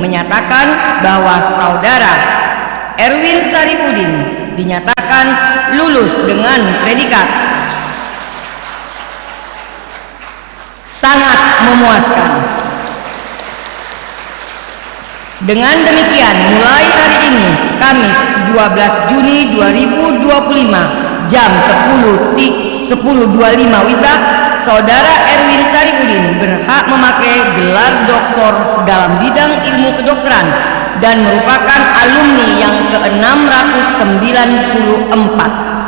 menyatakan bahwa Saudara Erwin Sarifudin dinyatakan lulus dengan predikat sangat memuaskan. Dengan demikian, mulai hari ini, Kamis 12 Juni 2025, jam 10.25 WITA, Saudara Erwin Sarifudin berhak memakai gelar doktor dalam bidang ilmu kedokteran dan merupakan alumni yang ke-694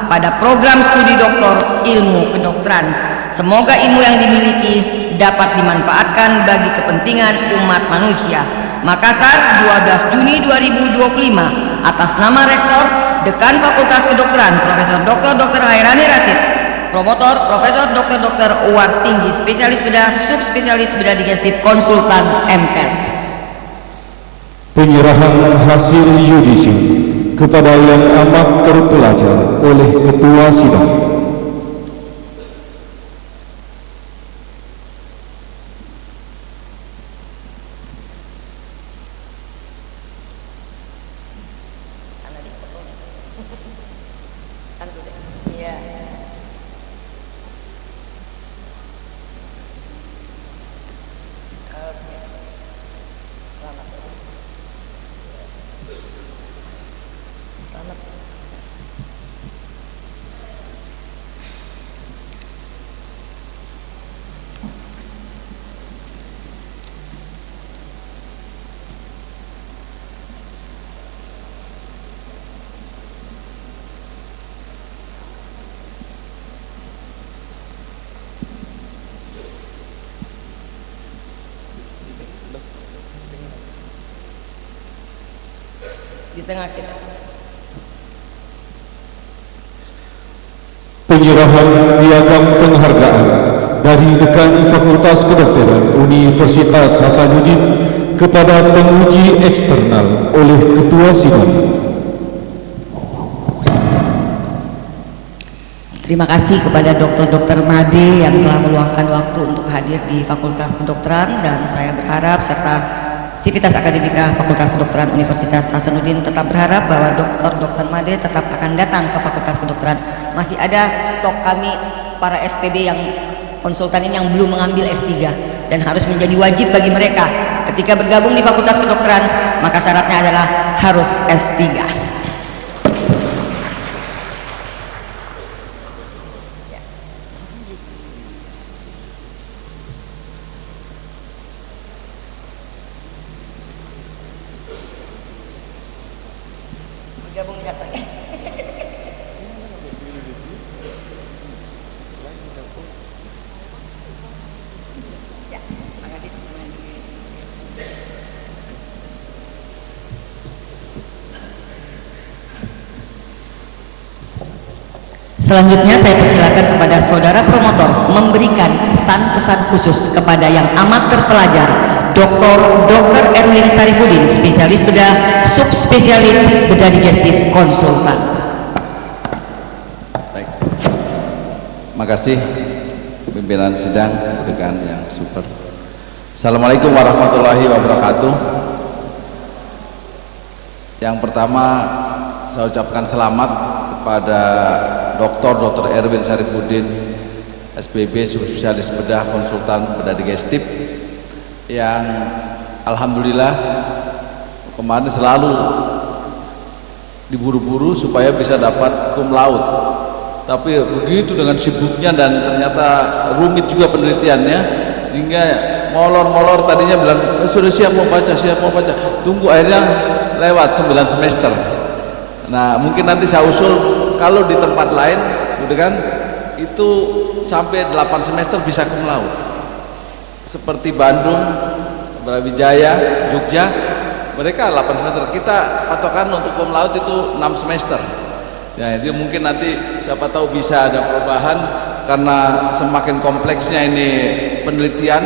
pada program studi doktor ilmu kedokteran. Semoga ilmu yang dimiliki dapat dimanfaatkan bagi kepentingan umat manusia. Makassar, 12 Juni 2025, atas nama Rektor, Dekan Fakultas Kedokteran, Profesor Dr. Hairani Rasid, Promotor, Profesor Dr. Uwar Tinggi, Spesialis Bedah, Subspesialis Bedah Digestif, Konsultan MPEL. Penyerahan hasil yudisi kepada yang amat terpelajar oleh Ketua Sidang. Di tengah kita. Penyerahan piagam penghargaan dari Dekan Fakultas Kedokteran Universitas Hasanuddin kepada penguji eksternal oleh Ketua Sidang. Terima kasih kepada Dr. Made yang telah meluangkan waktu untuk hadir di Fakultas Kedokteran, dan saya berharap serta Sivitas Akademika Fakultas Kedokteran Universitas Hasanuddin tetap berharap bahwa Dr. Made tetap akan datang ke Fakultas Kedokteran. Masih ada stok kami para SPB yang konsultan ini yang belum mengambil S3, dan harus menjadi wajib bagi mereka ketika bergabung di Fakultas Kedokteran, maka syaratnya adalah harus S3. Gabung datang. Ya, selanjutnya saya persilakan kepada saudara promotor memberikan pesan-pesan khusus kepada yang amat terpelajar, Dr. Erwin Sarifudin, spesialis bedah, subspesialis bedah digestif, konsultan. Baik. Makasih pimpinan sidang, dekan yang super. Assalamualaikum warahmatullahi wabarakatuh. Yang pertama saya ucapkan selamat kepada Dr. Erwin Sarifudin, SPB, subspesialis bedah, konsultan bedah digestif, yang alhamdulillah kemarin selalu diburu-buru supaya bisa dapat cum laude, tapi begitu dengan sibuknya dan ternyata rumit juga penelitiannya, sehingga molor-molor tadinya bilang sudah siap mau baca, tunggu akhirnya lewat 9 semester. Nah mungkin nanti saya usul kalau di tempat lain gitu kan, itu sampai 8 semester bisa cum laude, seperti Bandung, Brawijaya, Jogja, mereka 8 semester. Kita patokan untuk cum laude itu 6 semester. Ya, itu mungkin nanti siapa tahu bisa ada perubahan, karena semakin kompleksnya ini penelitian,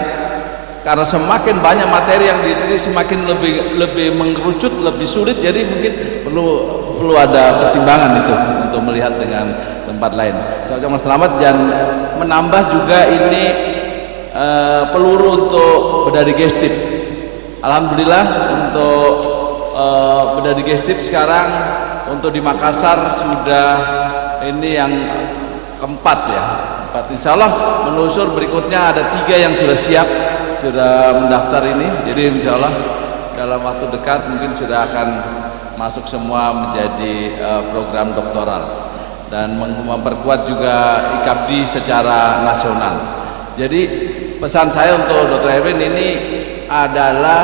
karena semakin banyak materi yang diteliti semakin lebih mengerucut, lebih sulit, jadi mungkin perlu ada pertimbangan itu untuk melihat dengan tempat lain. Saya ucapkan selamat, dan menambah juga ini peluru untuk bedah digestif. Alhamdulillah untuk bedah digestif sekarang untuk di Makassar sudah ini yang keempat ya. Insya Allah menelusur berikutnya ada 3 yang sudah siap, sudah mendaftar ini. Jadi insya Allah dalam waktu dekat mungkin sudah akan masuk semua menjadi program doktoral dan memperkuat juga IKABDI secara nasional. Jadi pesan saya untuk Dr. Erwin ini adalah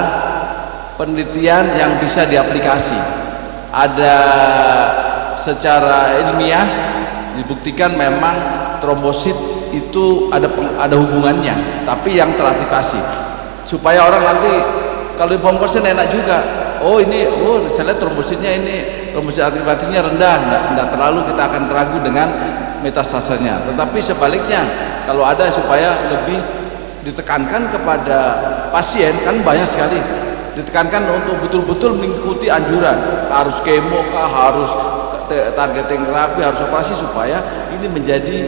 penelitian yang bisa diaplikasi. Ada secara ilmiah dibuktikan memang trombosit itu ada hubungannya, tapi yang teraktivasi supaya orang nanti kalau informasinya enak juga. Oh ini, saya lihat trombositnya ini, trombosit aktivasinya rendah, enggak terlalu kita akan ragu dengan metastasanya. Tetapi sebaliknya, kalau ada supaya lebih ditekankan kepada pasien, kan banyak sekali, ditekankan untuk betul-betul mengikuti anjuran, harus kemo kah, harus targeting terapi, harus operasi, supaya ini menjadi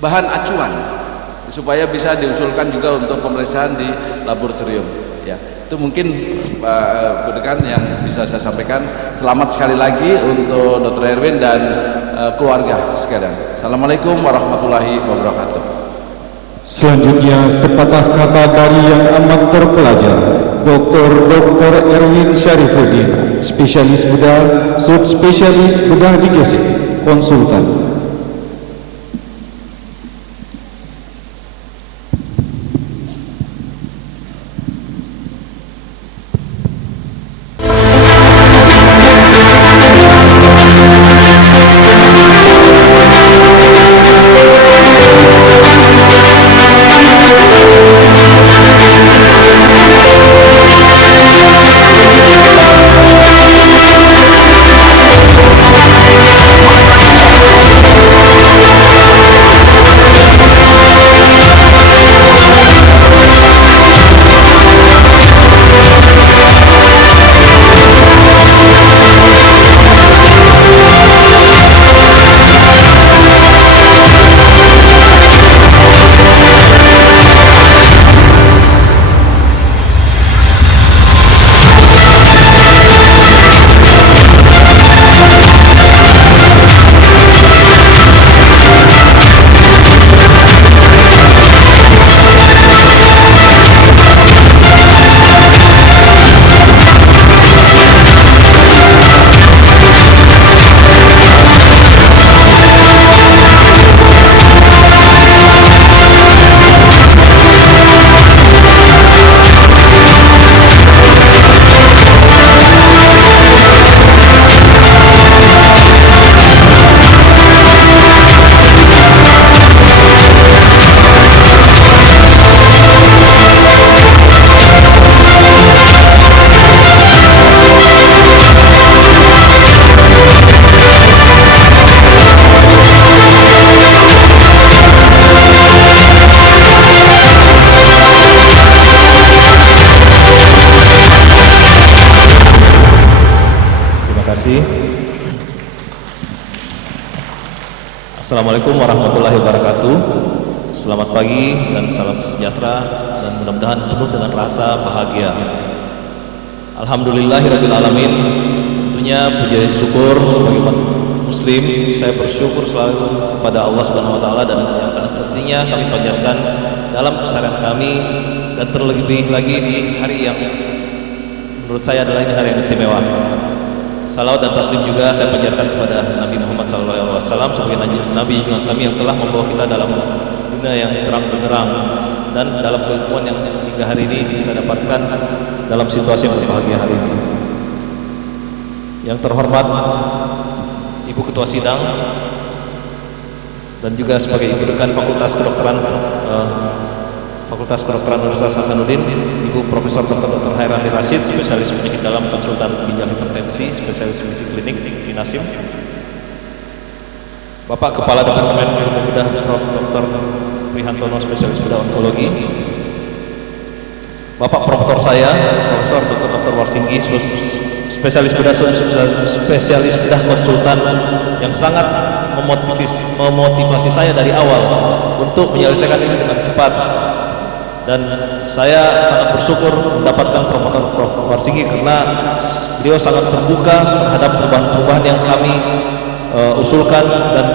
bahan acuan supaya bisa diusulkan juga untuk pemeriksaan di laboratorium. Ya, itu mungkin Budekan yang bisa saya sampaikan. Selamat sekali lagi untuk Dr. Erwin dan keluarga sekalian. Assalamualaikum warahmatullahi wabarakatuh. Selanjutnya sepatah kata dari yang amat terpelajar, Dr. Erwin Syarifuddin, spesialis bedah, subspesialis bedah digestif, konsultan. Assalamualaikum warahmatullahi wabarakatuh. Selamat pagi dan salam sejahtera, dan mudah-mudahan penuh dengan rasa bahagia. Alhamdulillahirabbil alamin. Tentunya puji syukur sebagai umat muslim, saya bersyukur selalu kepada Allah Subhanahu wa taala, dan yang pentingnya kami panjatkan dalam keseharian kami, dan terlebih lagi di hari yang menurut saya adalah ini hari yang istimewa. Salawat dan taslim juga saya panjatkan kepada Nabi Muhammad SAW sebagai Nabi junjungan kami yang telah membawa kita dalam dunia yang terang benderang dan dalam kehidupan yang hingga hari ini kita dapatkan dalam situasi yang berbahagia hari ini. Yang terhormat Ibu Ketua Sidang dan juga sebagai Ibu Dekan Fakultas Kedokteran Universitas Hasanuddin, Ibu Profesor Dr. Hairani Rashid, spesialis penyakit dalam, konsultan ginjal hipertensi, spesialis gizi klinik di Nasim. Bapak Kepala Departemen Ilmu Bedah Prof. Dr. Prihantono, spesialis bedah onkologi. Bapak Profesor saya, Profesor Dr. Warsinggi, spesialis bedah konsultan yang sangat memotivasi saya dari awal untuk menyelesaikan ini dengan cepat. dan saya sangat bersyukur mendapatkan promotor Prof. Marsigi karena beliau sangat terbuka terhadap perubahan-perubahan yang kami usulkan dan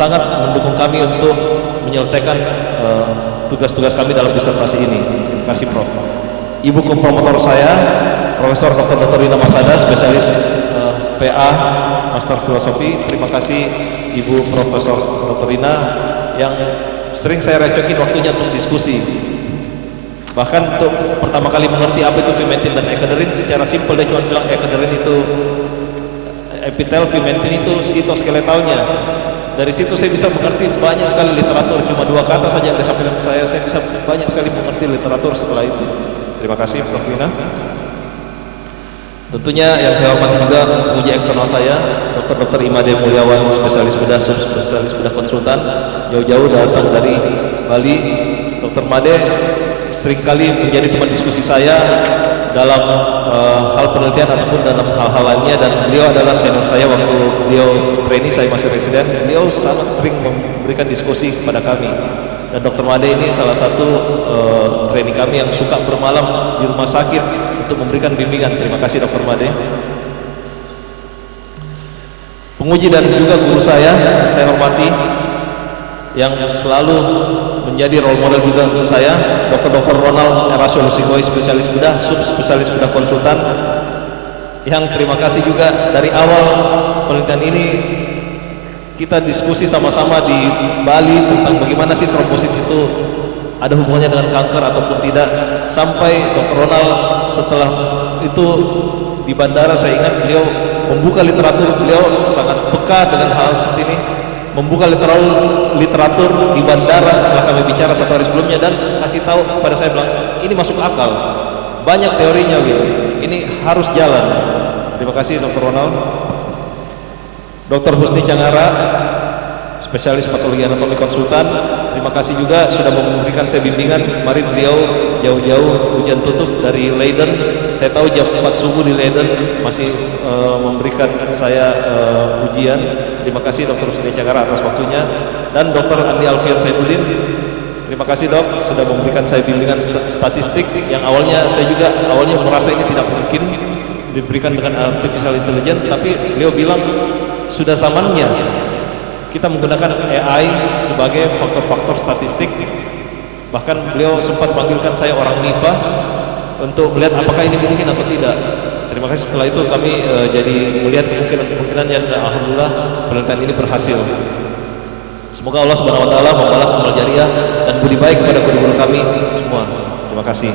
sangat mendukung kami untuk menyelesaikan tugas-tugas kami dalam disertasi ini. Terima kasih Prof. Ibu promotor saya, Profesor Dr. Rina Masada, spesialis PA, Master Filosofi. Terima kasih Ibu Profesor Dr. Rina yang sering saya recokin waktunya untuk diskusi. Bahkan untuk pertama kali mengerti apa itu vimentin dan ekederin, secara simpel dia cuma bilang ekederin itu epitel, vimentin itu sitoskeletalnya. Dari situ saya bisa mengerti banyak sekali literatur, cuma 2 kata saja yang disampaikan saya bisa banyak sekali mengerti literatur setelah itu. Terima kasih Prof. Rina. Tentunya yang saya hormati juga penguji eksternal saya, Dr. Imade Mulyawan, spesialis bedah, spesialis bedah konsultan, jauh-jauh datang dari Bali. Dr. Made seringkali menjadi teman diskusi saya dalam hal penelitian ataupun dalam hal-hal lainnya, dan beliau adalah senior saya waktu beliau trainee, saya masih residen. Beliau sangat sering memberikan diskusi kepada kami, dan Dr. Made ini salah satu trainee kami yang suka bermalam di rumah sakit untuk memberikan bimbingan. Terima kasih Dr. Made. Penguji dan juga guru saya hormati, yang selalu menjadi role model juga untuk saya, Dr. Ronald Erasol Sigoi, spesialis bedah, subspesialis bedah konsultan, yang terima kasih juga dari awal penelitian ini kita diskusi sama-sama di Bali tentang bagaimana sih trombosit itu ada hubungannya dengan kanker ataupun tidak, sampai Dr. Ronald setelah itu di bandara, saya ingat beliau membuka literatur, beliau sangat peka dengan hal seperti ini, membuka literatur di bandara setelah kami bicara 1 hari sebelumnya dan kasih tahu kepada saya, bilang ini masuk akal, banyak teorinya Will, ini harus jalan. Terima kasih Dr. Ronald. Dr. Husni Cangara, spesialis patologi anatomi konsultan, terima kasih juga sudah memberikan saya bimbingan. Kemarin beliau jauh-jauh ujian tutup dari Leiden, saya tahu jam 4 subuh di Leiden masih memberikan saya ujian. Terima kasih Dr. Husni Cangara atas waktunya, dan Dr. Andi Alfian Saidudin, terima kasih dok sudah memberikan saya bimbingan statistik yang saya juga awalnya merasa ini tidak mungkin diberikan dengan artificial intelligence, tapi beliau bilang sudah zamannya kita menggunakan AI sebagai faktor-faktor statistik. Bahkan beliau sempat panggilkan saya orang MIPA untuk melihat apakah ini mungkin atau tidak. Terima kasih, setelah itu kami jadi melihat kemungkinan yang alhamdulillah penelitian ini berhasil. Semoga Allah Subhanahu wa taala membalas amal jariah dan budi baik kepada guru-guru kami semua. Terima kasih.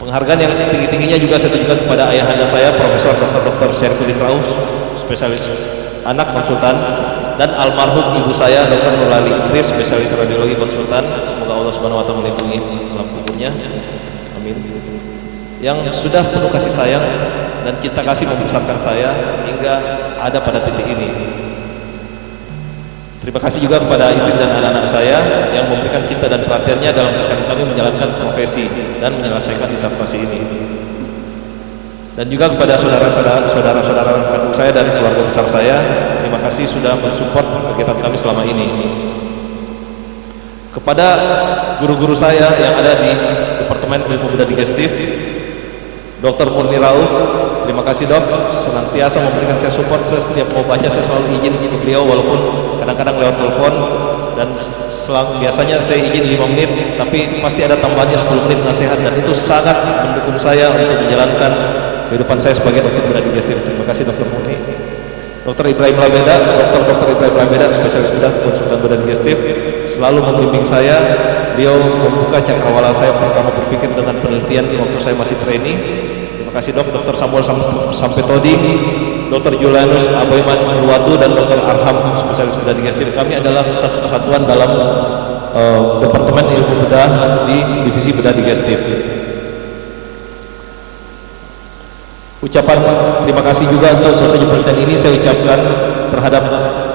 Penghargaan yang setinggi-tingginya juga saya tujukan kepada ayahanda saya, Profesor Dr. Syarifudin Raus, spesialis anak konsultan, dan almarhum ibu saya Dr. Nurlali Idris, spesialis radiologi konsultan. Semoga Allah Subhanahu wa taala melindungi alam kuburnya. Amin. Yang sudah penuh kasih sayang dan cinta kasih membesarkan saya hingga ada pada titik ini. Terima kasih juga kepada istri dan anak-anak saya yang memberikan cinta dan perhatiannya dalam keseharian kami menjalankan profesi dan menyelesaikan disertasi ini. Dan juga kepada saudara-saudara kandung saya dan keluarga besar saya, terima kasih sudah mensupport kegiatan kami selama ini. Kepada guru-guru saya yang ada di Departemen Ilmu Bedah Digestif, Dr. Murni Rauf, terima kasih dok, senantiasa memberikan saya support. Saya setiap mau baca saya selalu izin ke beliau, walaupun kadang-kadang lewat telepon, dan biasanya saya izin 5 menit, tapi pasti ada tambahannya 10 menit nasihat, dan itu sangat mendukung saya untuk menjalankan kehidupan saya sebagai dokter bedah digestif. Terima kasih Dr. Murni. Dr. Ibrahim Labeda, Dr. Ibrahim Labeda, spesialis bedah konsultan bedah digestif, selalu membimbing saya. Beliau membuka cakrawala saya pertama berpikir dengan penelitian waktu saya masih trainee. Terima kasih dok. Dr. Samuel Sampetodi, Dr. Julianus Aboyman Nurwatu, dan Dr. Arham, spesialis bedah digestif. Kami adalah satu kesatuan dalam Departemen Ilmu Bedah di Divisi Bedah Digestif. Ucapan terima kasih juga untuk selesai penelitian ini saya ucapkan terhadap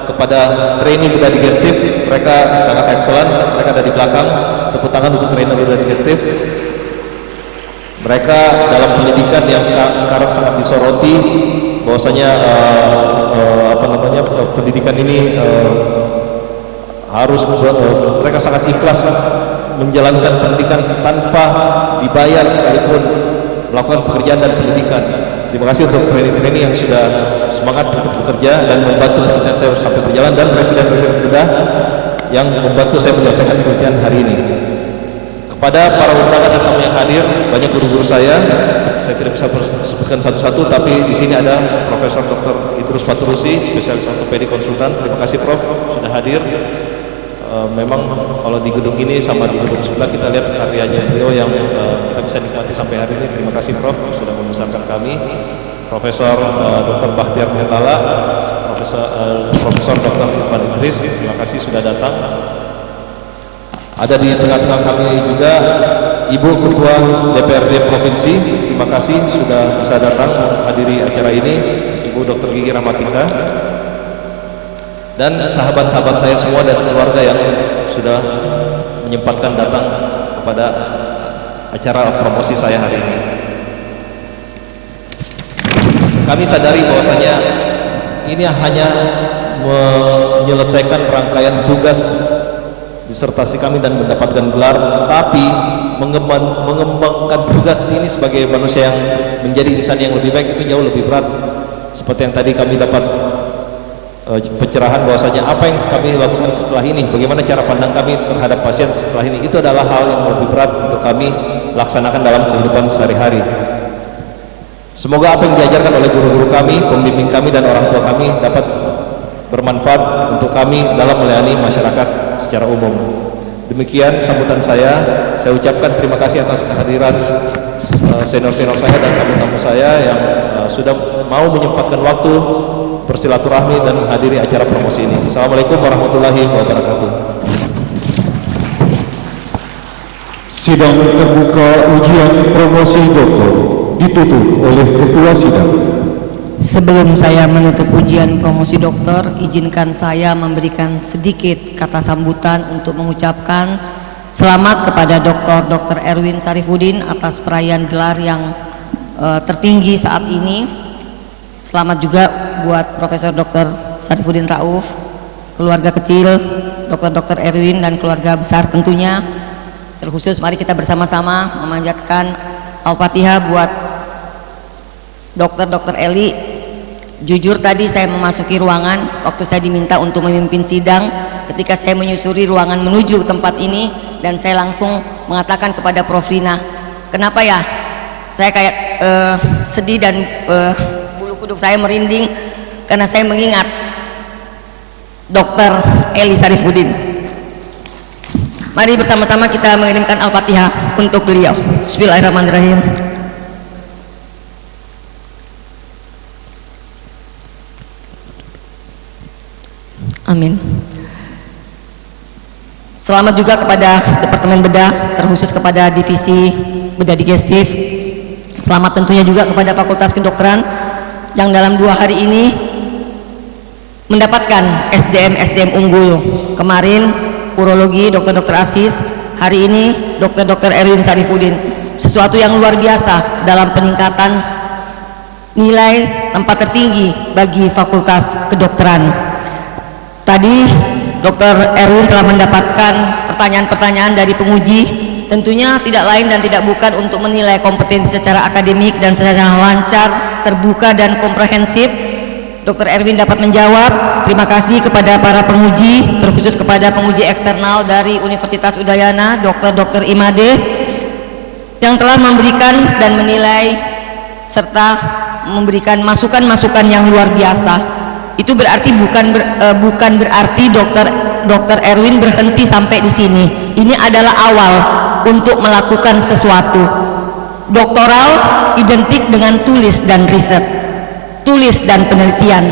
kepada trainee bedah digestif. Mereka sangat excellent, mereka ada di belakang. Tepuk tangan untuk trainee bedah digestif. Mereka dalam pendidikan yang sekarang sangat disoroti, bahwasanya pendidikan ini harus mereka sangat ikhlas menjalankan pendidikan tanpa dibayar sekalipun melakukan pekerjaan dan pendidikan. Terima kasih untuk trainee-trainee yang sudah semangat untuk bekerja dan membantu penelitian saya sampai berjalan, dan residen-residen muda yang membantu saya menyelesaikan penelitian hari ini. Kepada para undangan dan tamu yang hadir, banyak guru-guru saya tidak bisa sebutkan satu-satu, tapi di sini ada Profesor Dr. Idrus Faturusi, spesialis ortopedi konsultan. Terima kasih Prof sudah hadir. Memang kalau di gedung ini sama di gedung sebelah kita lihat karyanya beliau yang kita bisa nikmati sampai hari ini. Terima kasih Prof sudah membesarkan kami. Profesor Dr. Bahtiar Metala, Profesor Dr. Irfan Idris, terima kasih sudah datang. Ada di tengah-tengah kami juga Ibu Ketua DPRD Provinsi, terima kasih sudah bisa datang menghadiri acara ini, Ibu Dr. Gigi Ramatika, dan sahabat-sahabat saya semua dan keluarga yang sudah menyempatkan datang kepada acara promosi saya hari ini. Kami sadari bahwasanya ini hanya menyelesaikan rangkaian tugas disertasi kami dan mendapatkan gelar, tapi mengembangkan tugas ini sebagai manusia yang menjadi insan yang lebih baik itu jauh lebih berat. Seperti yang tadi kami dapat pencerahan bahwasanya apa yang kami lakukan setelah ini, bagaimana cara pandang kami terhadap pasien setelah ini, itu adalah hal yang lebih berat untuk kami laksanakan dalam kehidupan sehari-hari. Semoga apa yang diajarkan oleh guru-guru kami, pembimbing kami dan orang tua kami dapat bermanfaat untuk kami dalam melayani masyarakat secara umum. Demikian sambutan saya ucapkan terima kasih atas kehadiran senior-senior saya dan tamu-tamu saya yang sudah mau menyempatkan waktu bersilaturahmi dan menghadiri acara promosi ini. Assalamualaikum warahmatullahi wabarakatuh. Sidang terbuka ujian promosi doktor ditutup oleh Ketua Sidang. Sebelum saya menutup ujian promosi doktor, izinkan saya memberikan sedikit kata sambutan untuk mengucapkan selamat kepada Dr. Erwin Sarifudin atas perayaan gelar yang tertinggi saat ini. Selamat juga buat Profesor Dr. Sarifudin Rauf, keluarga kecil Dr. Erwin dan keluarga besar tentunya. Terkhusus mari kita bersama-sama memanjatkan Al-Fatihah buat Dr. Eli. Jujur tadi saya memasuki ruangan waktu saya diminta untuk memimpin sidang, ketika saya menyusuri ruangan menuju tempat ini, dan saya langsung mengatakan kepada Prof Rina, kenapa ya saya kayak sedih dan bulu kuduk saya merinding karena saya mengingat Dr. Eli Sarifudin. Mari bersama-sama kita mengirimkan Al-Fatihah untuk beliau. Bismillahirrahmanirrahim. Amin. Selamat juga kepada Departemen Bedah, terkhusus kepada Divisi Bedah Digestif. Selamat tentunya juga kepada Fakultas Kedokteran yang dalam 2 hari ini mendapatkan SDM unggul. Kemarin urologi Dr. Asis, hari ini Dr. Erwin Sarifudin. Sesuatu yang luar biasa dalam peningkatan nilai tempat tertinggi bagi Fakultas Kedokteran. Tadi Dr. Erwin telah mendapatkan pertanyaan-pertanyaan dari penguji, tentunya tidak lain dan tidak bukan untuk menilai kompetensi secara akademik dan secara lancar, terbuka dan komprehensif. Dr. Erwin dapat menjawab. Terima kasih kepada para penguji, terkhusus kepada penguji eksternal dari Universitas Udayana, Dr. Imade, yang telah memberikan dan menilai serta memberikan masukan-masukan yang luar biasa. Itu berarti bukan berarti Dr. Erwin berhenti sampai di sini. Ini adalah awal untuk melakukan sesuatu. Doktoral identik dengan tulis dan riset, tulis dan penelitian,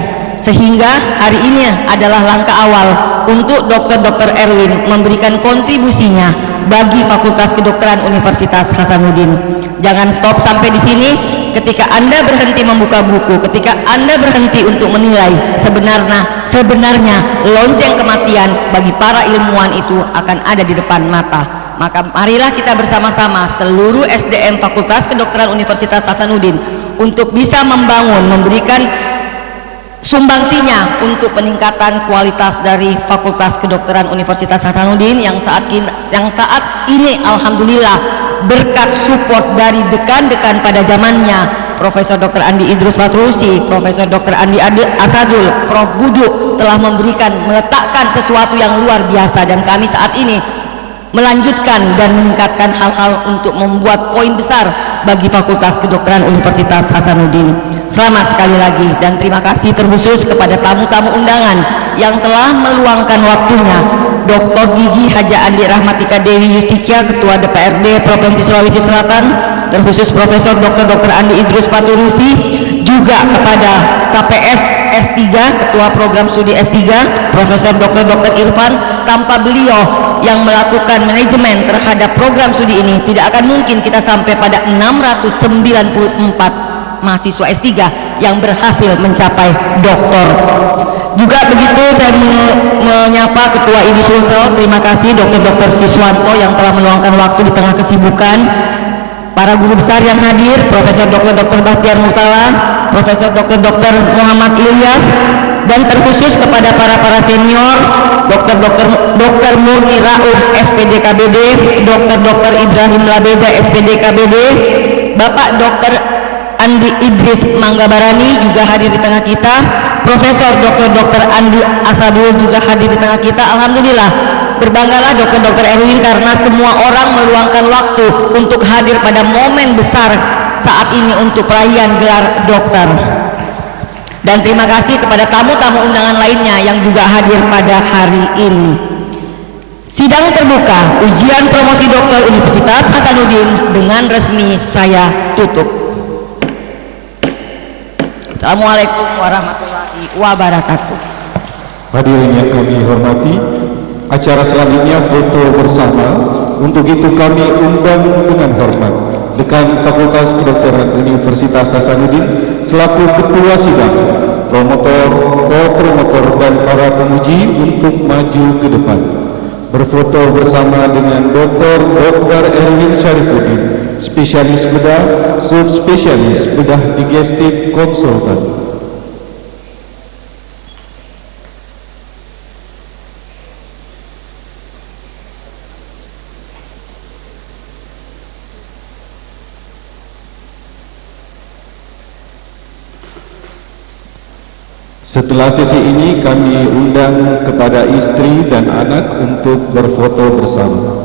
sehingga hari ini adalah langkah awal untuk Dr. Erwin memberikan kontribusinya bagi Fakultas Kedokteran Universitas Hasanuddin. Jangan stop sampai di sini. Ketika Anda berhenti membuka buku, ketika Anda berhenti untuk menilai, sebenarnya lonceng kematian bagi para ilmuwan itu akan ada di depan mata. Maka marilah kita bersama-sama seluruh SDM Fakultas Kedokteran Universitas Hasanuddin untuk bisa membangun, memberikan sumbangsinya untuk peningkatan kualitas dari Fakultas Kedokteran Universitas Hasanuddin yang saat ini alhamdulillah berkat support dari dekan-dekan pada zamannya Profesor Dr. Andi Idrus Patrusi, Profesor Dr. Andi Asadul, Prof. Budu telah meletakkan sesuatu yang luar biasa, dan kami saat ini melanjutkan dan meningkatkan hal-hal untuk membuat poin besar bagi Fakultas Kedokteran Universitas Hasanuddin. Selamat sekali lagi, dan terima kasih terkhusus kepada tamu-tamu undangan yang telah meluangkan waktunya. Dr. Gigi Haja Andi Rahmatika Dewi Yustika, Ketua DPRD Provinsi Sulawesi Selatan, terkhusus Profesor Dr. Andi Idrus Paturusi, juga kepada KPS S3, Ketua Program Studi S3, Profesor Dr. Irfan. Tanpa beliau yang melakukan manajemen terhadap program studi ini, tidak akan mungkin kita sampai pada 694 mahasiswa S3 yang berhasil mencapai doktor. Juga begitu saya menyapa Ketua IDI Sulsel, terima kasih Dr. Siswanto yang telah meluangkan waktu di tengah kesibukan. Para guru besar yang hadir, Profesor Dr. Bahtiar Murtala, Profesor Dr. Muhammad Ilyas, dan terkhusus kepada para senior, Dr. Murni Rauf SPD KBD, Dr. Ibrahim Labeda SPD KBD, Bapak Dr. Andi Idris Manggabarani juga hadir di tengah kita, Profesor Dr. Andi Asadul juga hadir di tengah kita. Alhamdulillah, berbanggalah Dr. Erwin karena semua orang meluangkan waktu untuk hadir pada momen besar saat ini untuk perayaan gelar dokter. Dan terima kasih kepada tamu-tamu undangan lainnya yang juga hadir pada hari ini. Sidang terbuka ujian promosi dokter Universitas Hasanuddin dengan resmi saya tutup. Assalamualaikum warahmatullahi wabarakatuh. Hadirin yang kami hormati, acara selanjutnya foto bersama. Untuk itu kami undang dengan hormat Dekan Fakultas Kedokteran Universitas Hasanuddin selaku Ketua Sidang, promotor, ko-promotor, dan para penguji untuk maju ke depan. Berfoto bersama dengan Dr. Erwin Syarifuddin, spesialis bedah, subspesialis bedah digestif konsultan. Setelah sesi ini kami undang kepada istri dan anak untuk berfoto bersama.